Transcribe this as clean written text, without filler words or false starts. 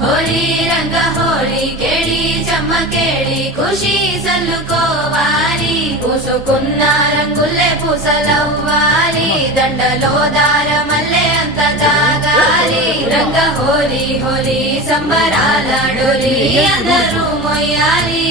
హోలీ రంగ హోలీ కేళి చెమ్మకేళి ఖుషి సల్లుకోవాలి, పూసుకున్న రంగుల్లే పూసలవ్వాలి, దండలో దారమల్లే అంత దాగాలి. రంగ హోలీ హోలీ సంబరాల డోలి అందరూ మొయ్యాలి.